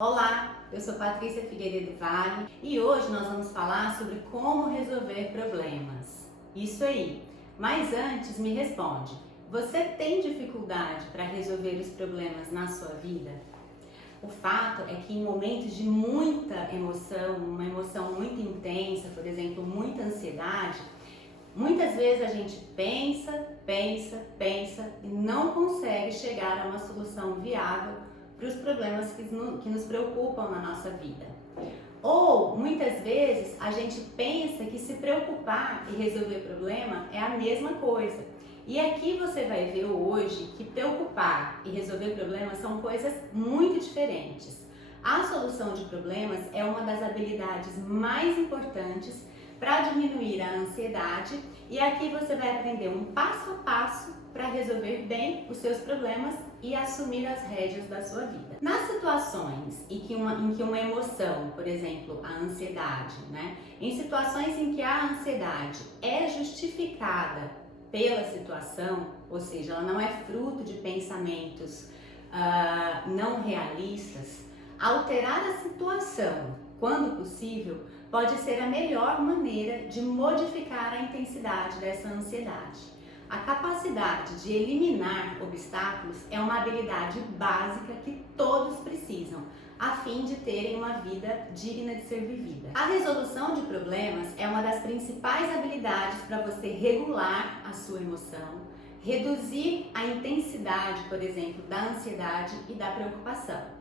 Olá, eu sou Patrícia Figueiredo Vale e hoje nós vamos falar sobre como resolver problemas. Isso aí, mas antes me responde, você tem dificuldade para resolver os problemas na sua vida? O fato é que em momentos de muita emoção, uma emoção muito intensa, por exemplo, muita ansiedade, muitas vezes a gente pensa e não consegue chegar a uma solução viável para os problemas que nos preocupam na nossa vida. Ou, muitas vezes, a gente pensa que se preocupar e resolver problema é a mesma coisa. E aqui você vai ver hoje que preocupar e resolver problemas são coisas muito diferentes. A solução de problemas é uma das habilidades mais importantes para diminuir a ansiedade, e aqui você vai aprender um passo a passo para resolver bem os seus problemas e assumir as rédeas da sua vida. Nas situações em que uma emoção, por exemplo, a ansiedade, em situações em que a ansiedade é justificada pela situação, ou seja, ela não é fruto de pensamentos não realistas, alterar a situação, quando possível, pode ser a melhor maneira de modificar a intensidade dessa ansiedade. A capacidade de eliminar obstáculos é uma habilidade básica que todos precisam, a fim de terem uma vida digna de ser vivida. A resolução de problemas é uma das principais habilidades para você regular a sua emoção, reduzir a intensidade, por exemplo, da ansiedade e da preocupação.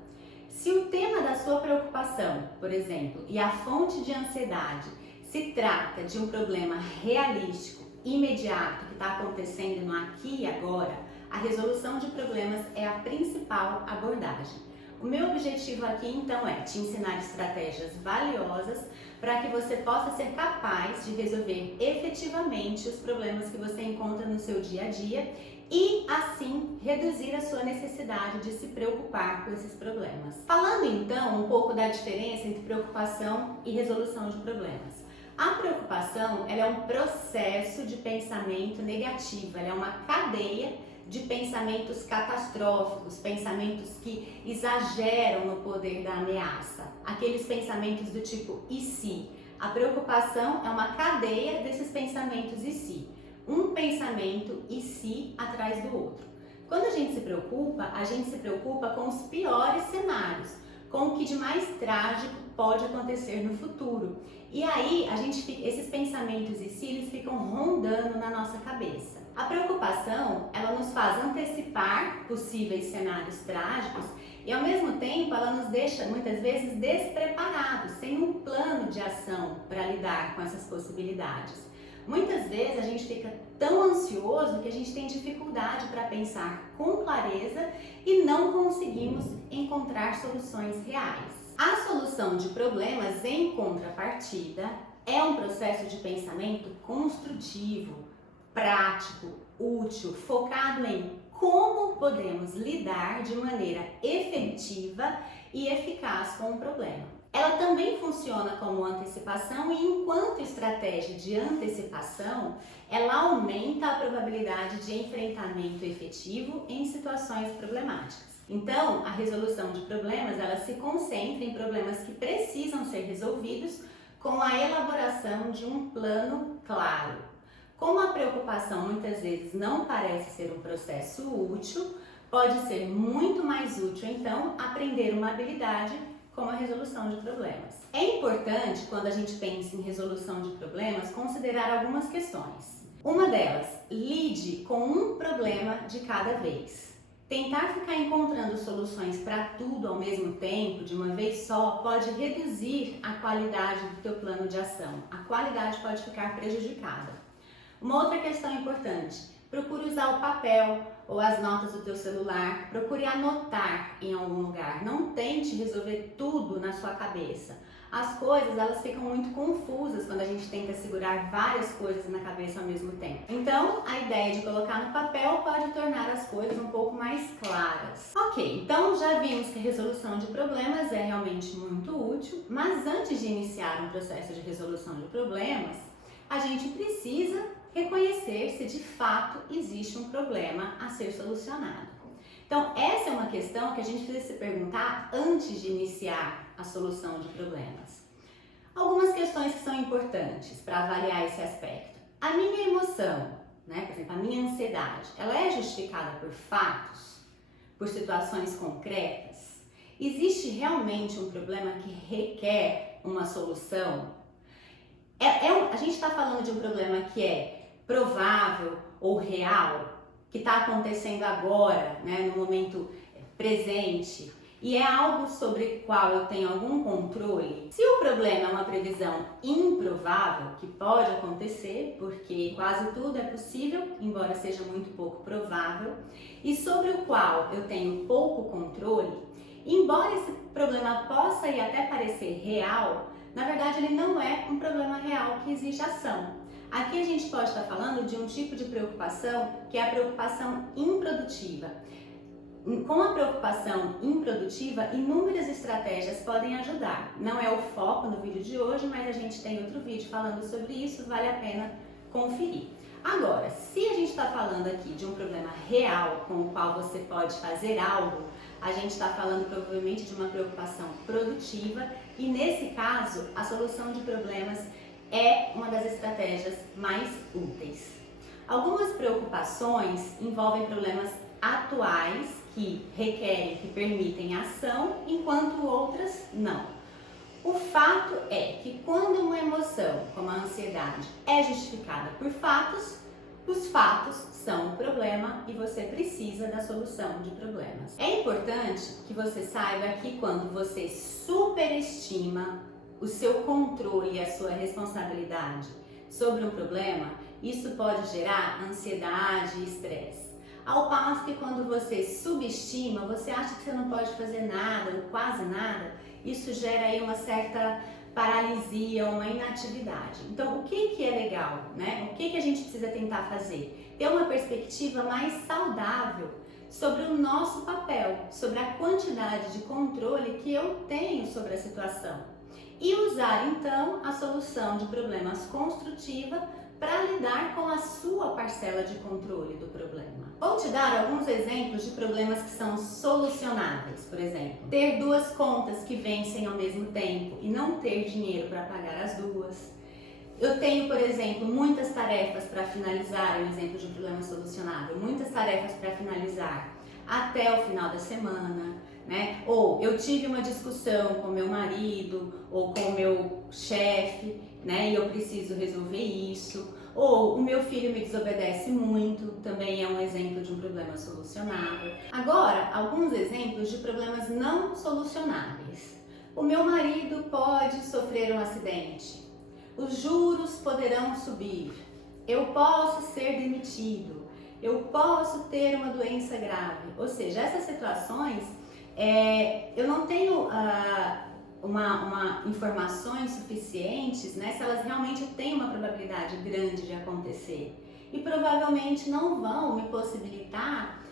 Se o tema da sua preocupação, por exemplo, e a fonte de ansiedade se trata de um problema realístico, imediato, que está acontecendo no aqui e agora, a resolução de problemas é a principal abordagem. O meu objetivo aqui, então, é te ensinar estratégias valiosas para que você possa ser capaz de resolver efetivamente os problemas que você encontra no seu dia a dia e, assim, reduzir a sua necessidade de se preocupar com esses problemas. Falando, então, um pouco da diferença entre preocupação e resolução de problemas. A preocupação, ela é um processo de pensamento negativo, ela é uma cadeia de pensamentos catastróficos, pensamentos que exageram no poder da ameaça, aqueles pensamentos do tipo e se. A preocupação é uma cadeia desses pensamentos e se, um pensamento e se atrás do outro. Quando a gente se preocupa com os piores cenários, com o que de mais trágico pode acontecer no futuro. E aí, esses pensamentos e se, eles ficam rondando na nossa cabeça. A preocupação, ela nos faz antecipar possíveis cenários trágicos e, ao mesmo tempo, ela nos deixa, muitas vezes, despreparados, sem um plano de ação para lidar com essas possibilidades. Muitas vezes, a gente fica tão ansioso que a gente tem dificuldade para pensar com clareza e não conseguimos encontrar soluções reais. A solução de problemas, em contrapartida, é um processo de pensamento construtivo, prático, útil, focado em como podemos lidar de maneira efetiva e eficaz com o problema. Ela também funciona como antecipação e, enquanto estratégia de antecipação, ela aumenta a probabilidade de enfrentamento efetivo em situações problemáticas. Então, a resolução de problemas, ela se concentra em problemas que precisam ser resolvidos com a elaboração de um plano claro. Como a preocupação muitas vezes não parece ser um processo útil, pode ser muito mais útil, então, aprender uma habilidade como a resolução de problemas. É importante, quando a gente pensa em resolução de problemas, considerar algumas questões. Uma delas, lide com um problema de cada vez. Tentar ficar encontrando soluções para tudo ao mesmo tempo, de uma vez só, pode reduzir a qualidade do teu plano de ação. A qualidade pode ficar prejudicada. Uma outra questão importante, procure usar o papel ou as notas do teu celular, procure anotar em algum lugar. Não tente resolver tudo na sua cabeça. As coisas, elas ficam muito confusas quando a gente tenta segurar várias coisas na cabeça ao mesmo tempo. Então, a ideia de colocar no papel pode tornar as coisas um pouco mais claras. Ok, então já vimos que a resolução de problemas é realmente muito útil, mas antes de iniciar um processo de resolução de problemas, a gente precisa reconhecer se de fato existe um problema a ser solucionado. Então, essa é uma questão que a gente precisa se perguntar antes de iniciar a solução de problemas. Algumas questões que são importantes para avaliar esse aspecto. A minha emoção, né, por exemplo, a minha ansiedade, ela é justificada por fatos, por situações concretas? Existe realmente um problema que requer uma solução? A gente está falando de um problema que é provável ou real, que está acontecendo agora, né, no momento presente, e é algo sobre o qual eu tenho algum controle. Se o problema é uma previsão improvável, que pode acontecer, porque quase tudo é possível, embora seja muito pouco provável, e sobre o qual eu tenho pouco controle, embora esse problema possa e até parecer real, na verdade ele não é um problema real que exige ação. Aqui a gente pode estar falando de um tipo de preocupação que é a preocupação improdutiva. Com a preocupação improdutiva, inúmeras estratégias podem ajudar. Não é o foco no vídeo de hoje, mas a gente tem outro vídeo falando sobre isso, vale a pena conferir. Agora, se a gente está falando aqui de um problema real com o qual você pode fazer algo, a gente está falando provavelmente de uma preocupação produtiva e nesse caso, a solução de problemas é uma das estratégias mais úteis. Algumas preocupações envolvem problemas atuais que requerem, que permitem ação, enquanto outras não. O fato é que quando uma emoção, como a ansiedade, é justificada por fatos, os fatos são o problema e você precisa da solução de problemas. É importante que você saiba que quando você superestima o seu controle e a sua responsabilidade sobre um problema, isso pode gerar ansiedade e estresse. Ao passo que quando você subestima, você acha que você não pode fazer nada ou quase nada, isso gera aí uma certa paralisia, uma inatividade. Então, o que é legal, né? O que a gente precisa tentar fazer? Ter uma perspectiva mais saudável sobre o nosso papel, sobre a quantidade de controle que eu tenho sobre a situação. E usar, então, a solução de problemas construtiva para lidar com a sua parcela de controle do problema. Vou te dar alguns exemplos de problemas que são solucionáveis. Por exemplo, ter duas contas que vencem ao mesmo tempo e não ter dinheiro para pagar as duas. Eu tenho, por exemplo, muitas tarefas para finalizar, um exemplo de um problema solucionável, muitas tarefas para finalizar até o final da semana, né? Ou eu tive uma discussão com meu marido ou com o meu chefe, né? E eu preciso resolver isso. Ou o meu filho me desobedece muito, também é um exemplo de um problema solucionável. Agora, alguns exemplos de problemas não solucionáveis. O meu marido pode sofrer um acidente. Os juros poderão subir. Eu posso ser demitido. Eu posso ter uma doença grave. Ou seja, essas situações, eu não tenho informações suficientes, né, se elas realmente têm uma probabilidade grande de acontecer. E provavelmente não vão me possibilitar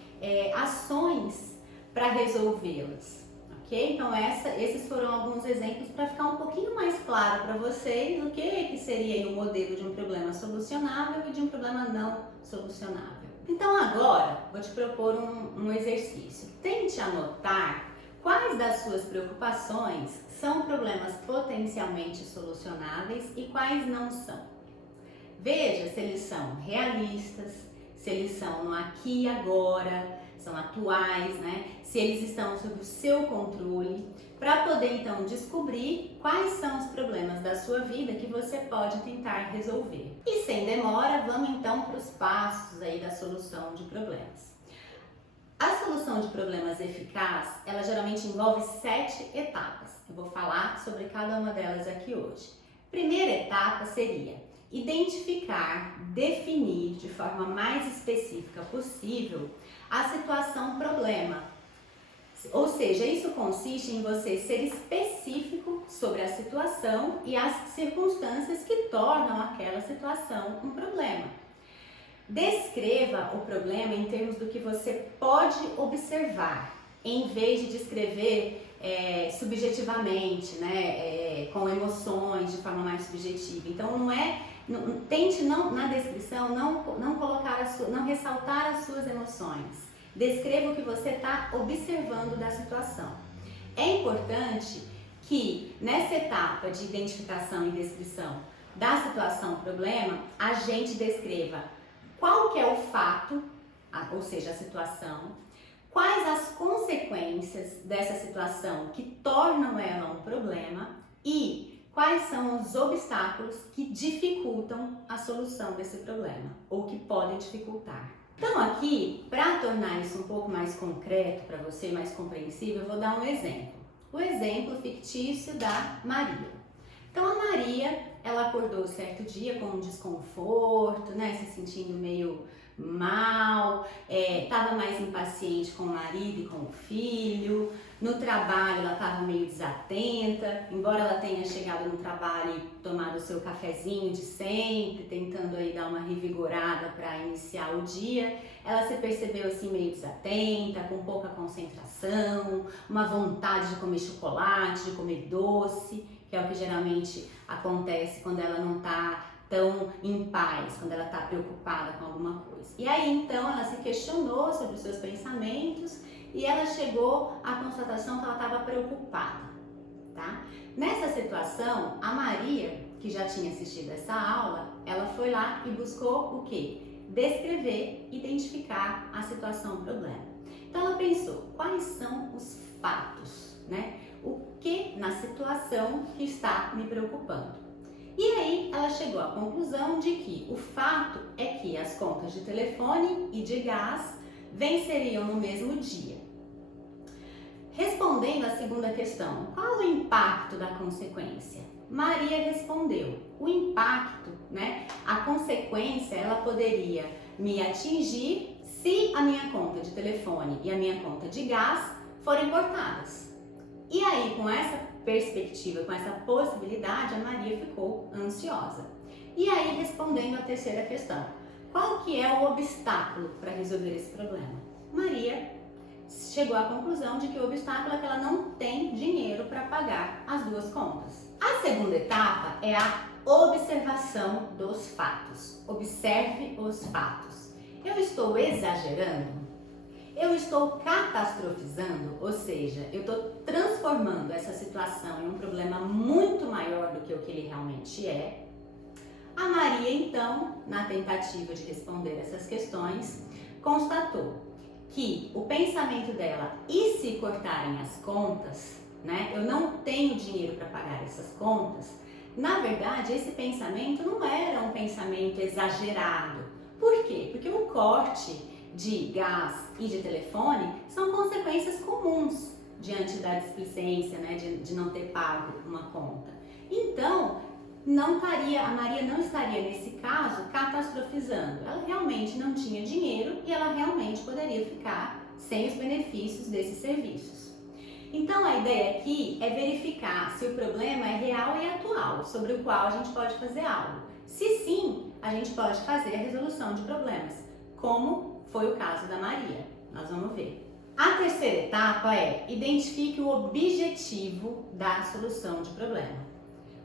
ações para resolvê-las. Ok? Então esses foram alguns exemplos para ficar um pouquinho mais claro para vocês o que seria o modelo de um problema solucionável e de um problema não solucionável. Então agora vou te propor um exercício. Tente anotar quais das suas preocupações são problemas potencialmente solucionáveis e quais não são. Veja se eles são realistas, se eles são no aqui e agora, são atuais, né? Se eles estão sob o seu controle, para poder então descobrir quais são os problemas da sua vida que você pode tentar resolver. E sem demora, vamos então para os passos aí da solução de problemas. A solução de problemas eficaz, ela geralmente envolve 7 etapas. Eu vou falar sobre cada uma delas aqui hoje. Primeira etapa seria identificar, definir de forma mais específica possível a situação problema. Ou seja, isso consiste em você ser específico sobre a situação e as circunstâncias que tornam aquela situação um problema. Descreva o problema em termos do que você pode observar, em vez de descrever subjetivamente, né, com emoções de forma mais subjetiva. Então tente na descrição não colocar não ressaltar as suas emoções. Descreva o que você está observando da situação. É importante que nessa etapa de identificação e descrição da situação problema, a gente descreva qual que é o fato, ou seja, a situação, quais as consequências dessa situação que tornam ela um problema e quais são os obstáculos que dificultam a solução desse problema ou que podem dificultar. Então aqui, para tornar isso um pouco mais concreto para você, mais compreensível, eu vou dar um exemplo. O exemplo fictício da Maria. Então a Maria, ela acordou certo dia com um desconforto, né, se sentindo meio mal, estava mais impaciente com o marido e com o filho. No trabalho ela estava meio desatenta, embora ela tenha chegado no trabalho e tomado o seu cafezinho de sempre, tentando aí dar uma revigorada para iniciar o dia, ela se percebeu assim meio desatenta, com pouca concentração, uma vontade de comer chocolate, de comer doce, que é o que geralmente acontece quando ela não está tão em paz, quando ela está preocupada com alguma coisa. E aí então ela se questionou sobre os seus pensamentos e ela chegou à constatação que ela estava preocupada, tá? Nessa situação, a Maria, que já tinha assistido essa aula, ela foi lá e buscou o quê? Descrever, identificar a situação problema. Então ela pensou, quais são os fatos, né? O que na situação que está me preocupando? E aí ela chegou à conclusão de que o fato é que as contas de telefone e de gás venceriam no mesmo dia. Respondendo à segunda questão, qual o impacto da consequência? Maria respondeu, o impacto, né, a consequência, ela poderia me atingir se a minha conta de telefone e a minha conta de gás forem cortadas. E aí, com essa perspectiva, com essa possibilidade, a Maria ficou ansiosa. E aí, respondendo à terceira questão, qual que é o obstáculo para resolver esse problema? Maria chegou à conclusão de que o obstáculo é que ela não tem dinheiro para pagar as duas contas. A segunda etapa é a observação dos fatos. Observe os fatos. Eu estou exagerando? Eu estou catastrofizando? Ou seja, eu estou transformando essa situação em um problema muito maior do que o que ele realmente é? A Maria, então, na tentativa de responder essas questões, constatou que o pensamento dela, e se cortarem as contas, né? Eu não tenho dinheiro para pagar essas contas. Na verdade, esse pensamento não era um pensamento exagerado. Por quê? Porque o corte de gás e de telefone são consequências comuns diante da displicência, né? De não ter pago uma conta. Então, a Maria não estaria, nesse caso, catastrofizando. Ela realmente não tinha dinheiro e ela realmente poderia ficar sem os benefícios desses serviços. Então, a ideia aqui é verificar se o problema é real e atual, sobre o qual a gente pode fazer algo. Se sim, a gente pode fazer a resolução de problemas, como foi o caso da Maria. Nós vamos ver. A terceira etapa é identifique o objetivo da solução de problema.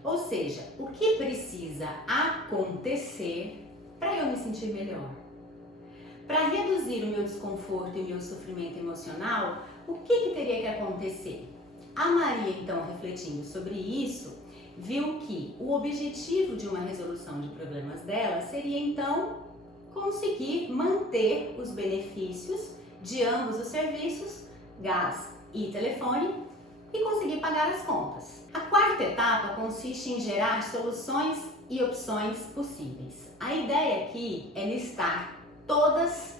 Ou seja, o que precisa acontecer para eu me sentir melhor? Para reduzir o meu desconforto e o meu sofrimento emocional, o que teria que acontecer? A Maria, então, refletindo sobre isso, viu que o objetivo de uma resolução de problemas dela seria, então, conseguir manter os benefícios de ambos os serviços, gás e telefone, e conseguir pagar as contas. A quarta etapa consiste em gerar soluções e opções possíveis. A ideia aqui é listar todas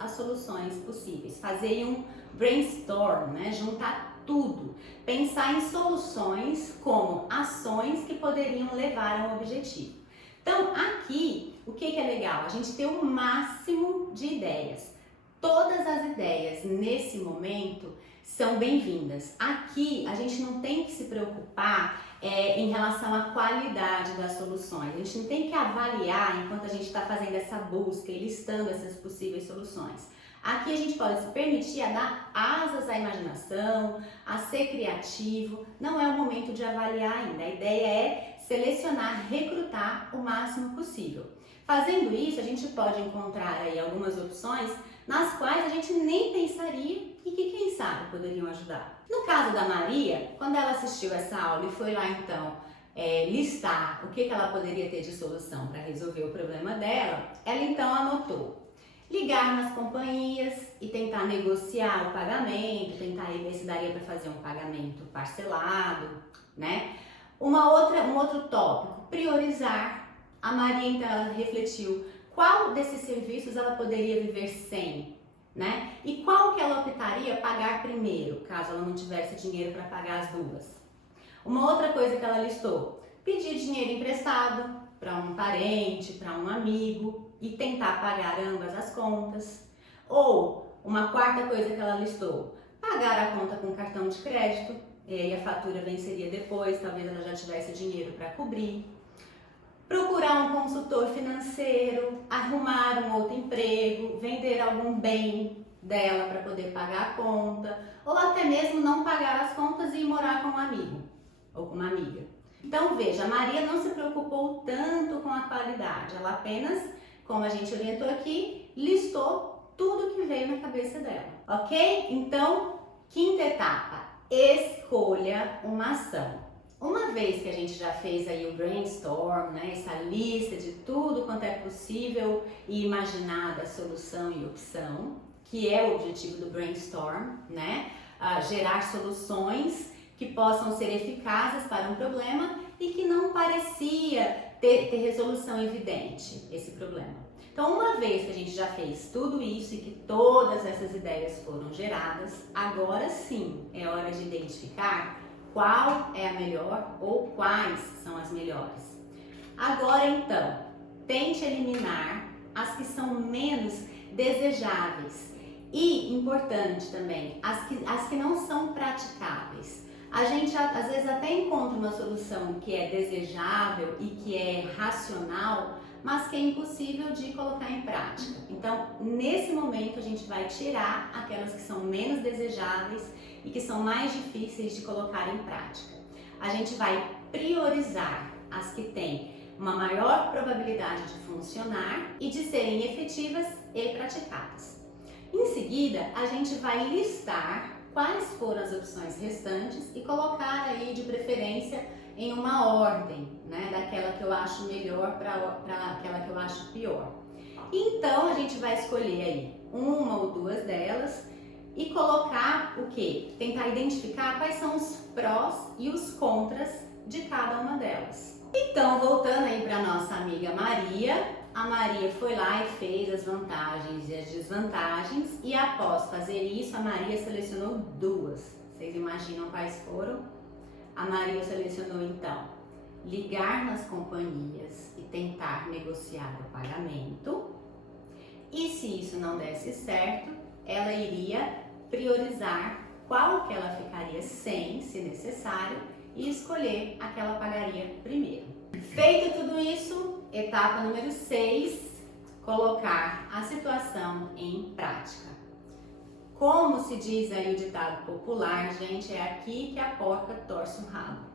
as soluções possíveis, fazer um brainstorm, né? Juntar tudo, pensar em soluções como ações que poderiam levar a um objetivo. Então aqui, o que é legal? A gente ter o máximo de ideias. Todas as ideias nesse momento são bem-vindas. Aqui a gente não tem que se preocupar em relação à qualidade das soluções. A gente não tem que avaliar enquanto a gente está fazendo essa busca e listando essas possíveis soluções. Aqui a gente pode se permitir a dar asas à imaginação, a ser criativo. Não é o momento de avaliar ainda. A ideia é selecionar, recrutar o máximo possível. Fazendo isso, a gente pode encontrar aí algumas opções nas quais a gente nem pensaria e que, quem sabe, poderiam ajudar. No caso da Maria, quando ela assistiu essa aula e foi lá então listar o que ela poderia ter de solução para resolver o problema dela, ela então anotou: ligar nas companhias e tentar negociar o pagamento, tentar ver se daria para fazer um pagamento parcelado, né? Um outro tópico, priorizar. A Maria então ela refletiu qual desses serviços ela poderia viver sem, né? E qual que ela optaria pagar primeiro, caso ela não tivesse dinheiro para pagar as duas. Uma outra coisa que ela listou: pedir dinheiro emprestado para um parente, para um amigo e tentar pagar ambas as contas. Ou uma quarta coisa que ela listou: pagar a conta com cartão de crédito, e aí a fatura venceria depois, talvez ela já tivesse dinheiro para cobrir. Procurar um consultor financeiro, arrumar um outro emprego, vender algum bem dela para poder pagar a conta, ou até mesmo não pagar as contas e ir morar com um amigo ou com uma amiga. Então veja, a Maria não se preocupou tanto com a qualidade, ela apenas, como a gente orientou aqui, listou tudo que veio na cabeça dela, ok? Então, quinta etapa, escolha uma ação. Uma vez que a gente já fez aí o brainstorm, né, essa lista de tudo quanto é possível e imaginar da solução e opção, que é o objetivo do brainstorm, né, gerar soluções que possam ser eficazes para um problema e que não parecia ter resolução evidente esse problema. Então, uma vez que a gente já fez tudo isso e que todas essas ideias foram geradas, agora sim é hora de identificar qual é a melhor ou quais são as melhores. Agora então, tente eliminar as que são menos desejáveis e, importante também, as que não são praticáveis. A gente às vezes até encontra uma solução que é desejável e que é racional, mas que é impossível de colocar em prática. Então, nesse momento, a gente vai tirar aquelas que são menos desejáveis e que são mais difíceis de colocar em prática. A gente vai priorizar as que têm uma maior probabilidade de funcionar e de serem efetivas e praticadas. Em seguida, a gente vai listar quais foram as opções restantes e colocar aí de preferência em uma ordem, né, daquela que eu acho melhor para aquela que eu acho pior. Então a gente vai escolher aí uma ou duas delas e colocar o quê? Tentar identificar quais são os prós e os contras de cada uma delas. Então, voltando aí para nossa amiga Maria, a Maria foi lá e fez as vantagens e as desvantagens, e após fazer isso, a Maria selecionou duas. Vocês imaginam quais foram? A Maria selecionou então ligar nas companhias e tentar negociar o pagamento. E se isso não desse certo, ela iria priorizar qual que ela ficaria sem, se necessário, e escolher a que ela pagaria primeiro. Feito tudo isso, etapa número 6, colocar a situação em prática. Como se diz aí o ditado popular, gente, é aqui que a porca torce o rabo.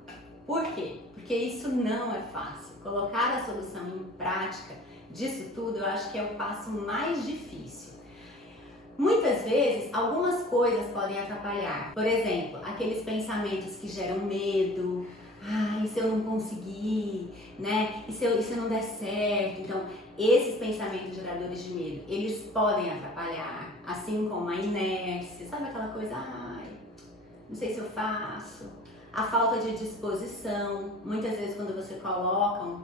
Por quê? Porque isso não é fácil. Colocar a solução em prática disso tudo, eu acho que é o passo mais difícil. Muitas vezes, algumas coisas podem atrapalhar. Por exemplo, aqueles pensamentos que geram medo. E se eu não conseguir, né? E se não der certo? Então, esses pensamentos geradores de medo, eles podem atrapalhar, assim como a inércia, sabe aquela coisa, não sei se eu faço. A falta de disposição, muitas vezes quando você coloca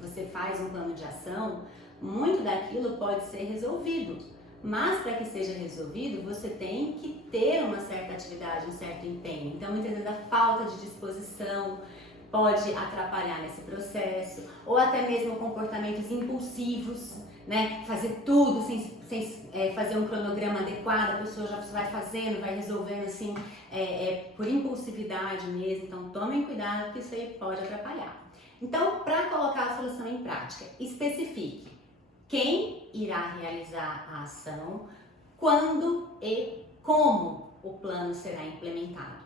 você faz um plano de ação, muito daquilo pode ser resolvido. Mas para que seja resolvido, você tem que ter uma certa atividade, um certo empenho. Então, muitas vezes a falta de disposição pode atrapalhar nesse processo, ou até mesmo comportamentos impulsivos, né? Fazer tudo sem fazer um cronograma adequado, a pessoa já vai fazendo, vai resolvendo assim, por impulsividade mesmo. Então, tomem cuidado que isso aí pode atrapalhar. Então, para colocar a solução em prática, especifique quem irá realizar a ação, quando e como o plano será implementado.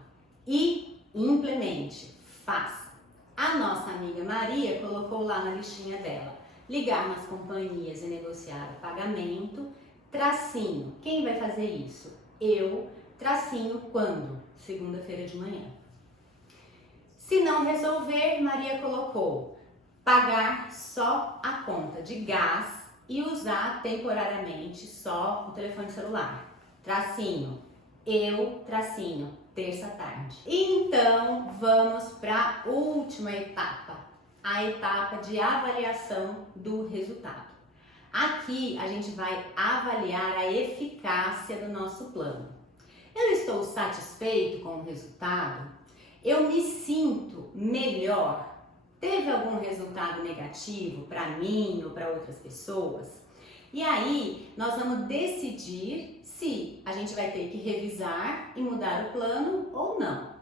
E implemente, faça. A nossa amiga Maria colocou lá na listinha dela: ligar nas companhias e negociar o pagamento, tracinho. Quem vai fazer isso? Eu, tracinho, quando? Segunda-feira de manhã. Se não resolver, Maria colocou pagar só a conta de gás e usar temporariamente só o telefone celular. Tracinho, eu, tracinho, terça-tarde. Então, vamos para a última etapa, a etapa de avaliação do resultado. Aqui a gente vai avaliar a eficácia do nosso plano. Eu estou satisfeito com o resultado? Eu me sinto melhor? Teve algum resultado negativo para mim ou para outras pessoas? E aí nós vamos decidir se a gente vai ter que revisar e mudar o plano ou não.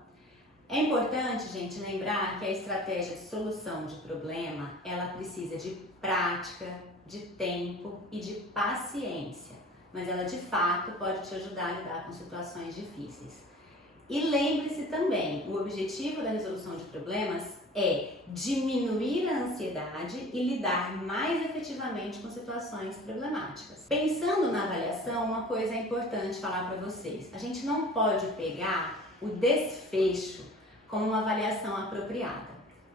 É importante, gente, lembrar que a estratégia de solução de problema, ela precisa de prática, de tempo e de paciência, mas ela de fato pode te ajudar a lidar com situações difíceis. E lembre-se também, o objetivo da resolução de problemas é diminuir a ansiedade e lidar mais efetivamente com situações problemáticas. Pensando na avaliação, uma coisa é importante falar para vocês. A gente não pode pegar o desfecho como uma avaliação apropriada.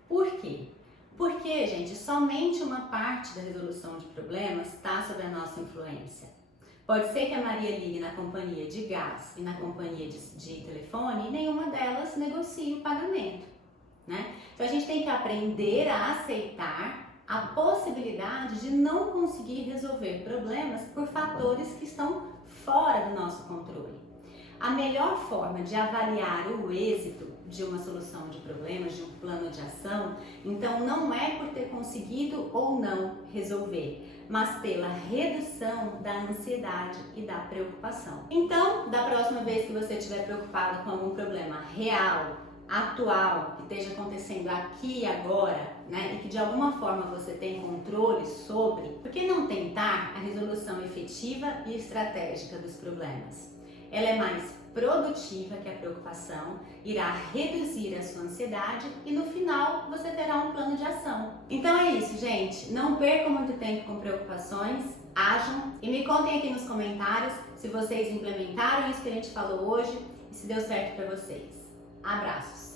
Por quê? Porque, gente, somente uma parte da resolução de problemas está sob a nossa influência. Pode ser que a Maria ligue na companhia de gás e na companhia de telefone e nenhuma delas negocie o pagamento, né? Então a gente tem que aprender a aceitar a possibilidade de não conseguir resolver problemas por fatores que estão fora do nosso controle. A melhor forma de avaliar o êxito de uma solução de problemas, de um plano de ação, então não é por ter conseguido ou não resolver, mas pela redução da ansiedade e da preocupação. Então, da próxima vez que você estiver preocupado com algum problema real, atual, que esteja acontecendo aqui e agora, né, e que de alguma forma você tem controle sobre, por que não tentar a resolução efetiva e estratégica dos problemas? Ela é mais produtiva que a preocupação, irá reduzir a sua ansiedade e no final você terá um plano de ação. Então é isso, gente. Não percam muito tempo com preocupações, ajam e me contem aqui nos comentários se vocês implementaram isso que a gente falou hoje e se deu certo para vocês. Abraços!